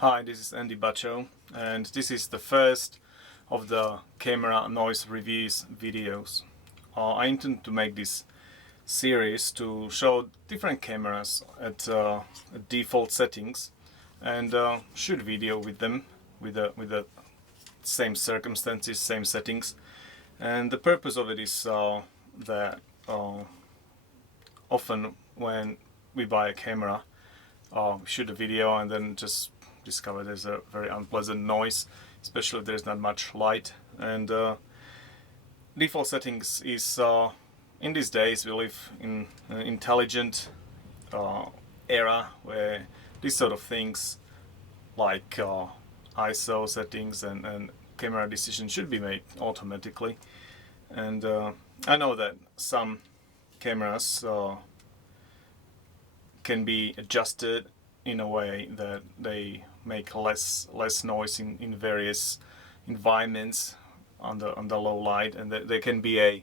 Hi, this is Andy Bacho, and this is the first of the camera noise reviews videos. I intend to make this series to show different cameras at default settings and shoot video with them with the same circumstances, same settings. And the purpose of it is that often when we buy a camera, shoot a video and then just discover there's a very unpleasant noise, especially if there's not much light. And default settings is in these days we live in an intelligent era where these sort of things like ISO settings and camera decisions should be made automatically. And I know that some cameras can be adjusted in a way that they make less noise in various environments on the low light, and there can be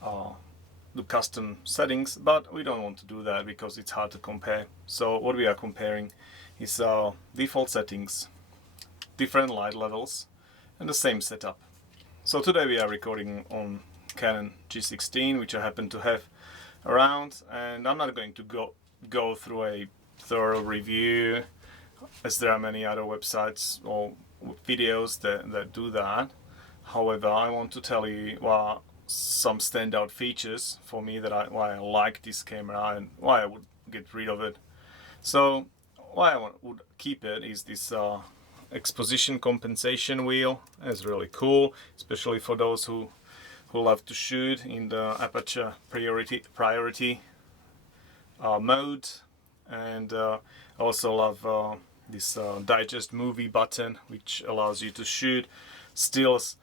the custom settings, but we don't want to do that because it's hard to compare. So what we are comparing is default settings, different light levels, and the same setup. So today we are recording on Canon G16, which I happen to have around, and I'm not going to go through a thorough review, as there are many other websites or videos that do that. However, I want to tell you some standout features for me why I like this camera and why I would get rid of it. So why I would keep it is this Exposition compensation wheel. It's really cool, especially for those who love to shoot in the aperture priority mode. And I also love this digest movie button, which allows you to shoot stills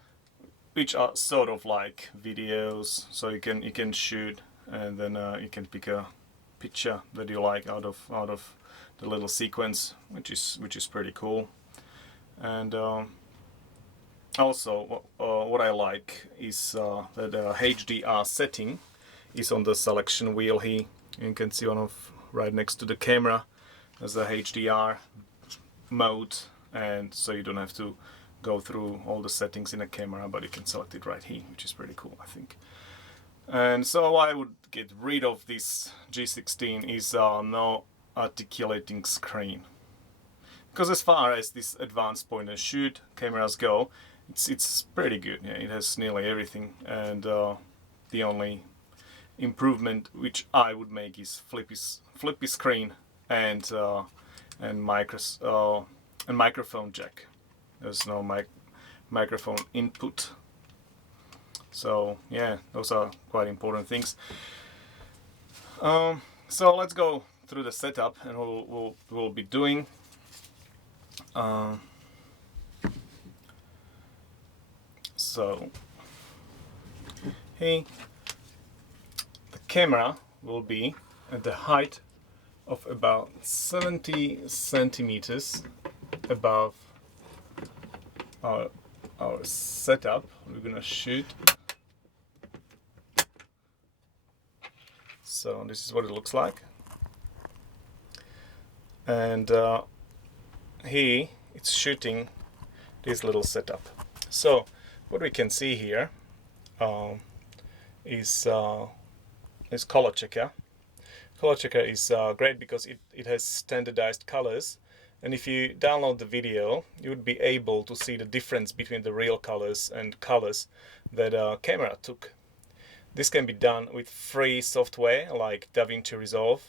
which are sort of like videos, so you can shoot and then you can pick a picture that you like out of the little sequence, which is pretty cool. And also what I like is that Hdr Setting is on the selection wheel here. You can see right next to the camera there's a Hdr Mode, and so you don't have to go through all the settings in a camera, but you can select it right here, which is pretty cool, I think. And so I would get rid of this G16 is no articulating screen, because as far as this advanced point and shoot cameras go, it's pretty good. Yeah, it has nearly everything, and the only improvement which I would make is flippy screen and microphone jack. There's no microphone input. So yeah, those are quite important things. So let's go through the setup, and we'll be doing. So hey, the camera will be at the height of about 70 centimeters above our setup. We're gonna shoot. So this is what it looks like, and here it's shooting this little setup. So what we can see here is color checker. Color checker is great because it has standardized colors, and if you download the video you would be able to see the difference between the real colors and colors that camera took. This can be done with free software like DaVinci Resolve.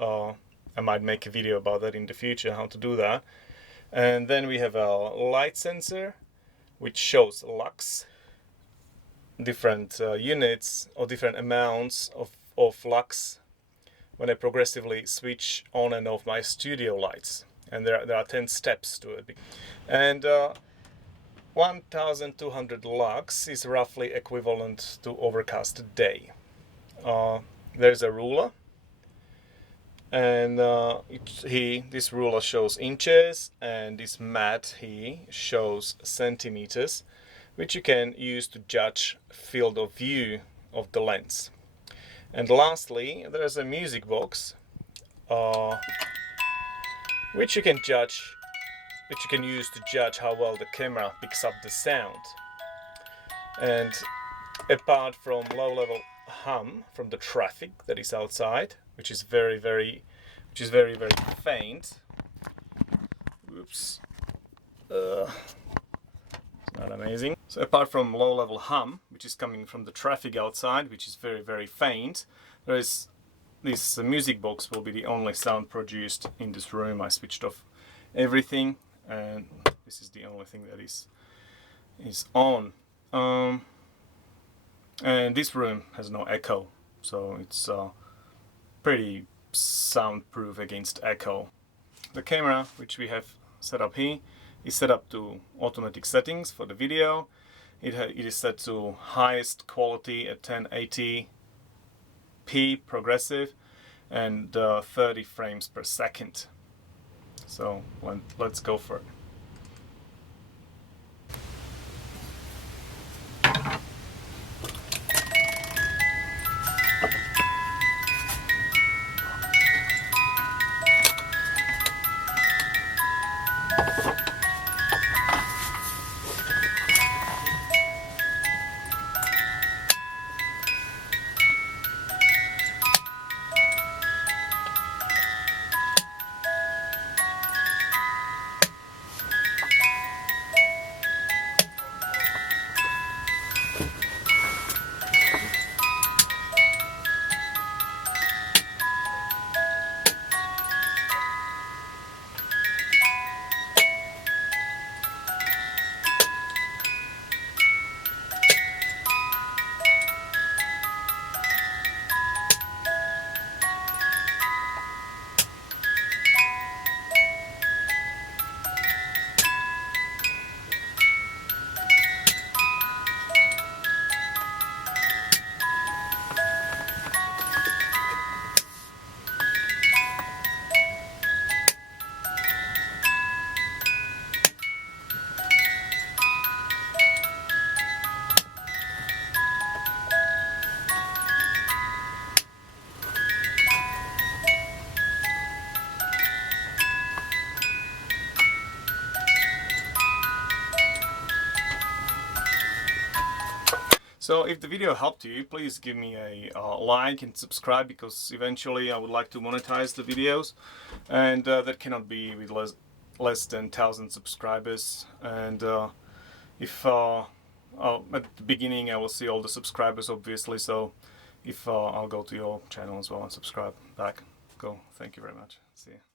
I might make a video about that in the future, how to do that. And then we have a light sensor which shows lux, different units or different amounts of lux when I progressively switch on and off my studio lights. And there are 10 steps to it. And 1200 lux is roughly equivalent to overcast day. There's a ruler, and this ruler shows inches, and this mat here shows centimeters, which you can use to judge field of view of the lens. And lastly, there's a music box which you can judge that you can use to judge how well the camera picks up the sound. And apart from low-level hum from the traffic that is outside, which is very faint. Oops. It's not amazing. So apart from low-level hum, which is coming from the traffic outside, which is very faint, there is this music box will be the only sound produced in this room. I switched off everything, and this is the only thing that is on. And this room has no echo, so it's pretty soundproof against echo. The camera, which we have set up here, is set up to automatic settings for the video. It is set to highest quality at 1080p progressive and 30 frames per second. So let's go for it. So if the video helped you, please give me a like and subscribe, because eventually I would like to monetize the videos, and that cannot be with less than 1,000 subscribers. And if at the beginning I will see all the subscribers, obviously, so if I'll go to your channel as well and subscribe back. Go. Thank you very much. See you.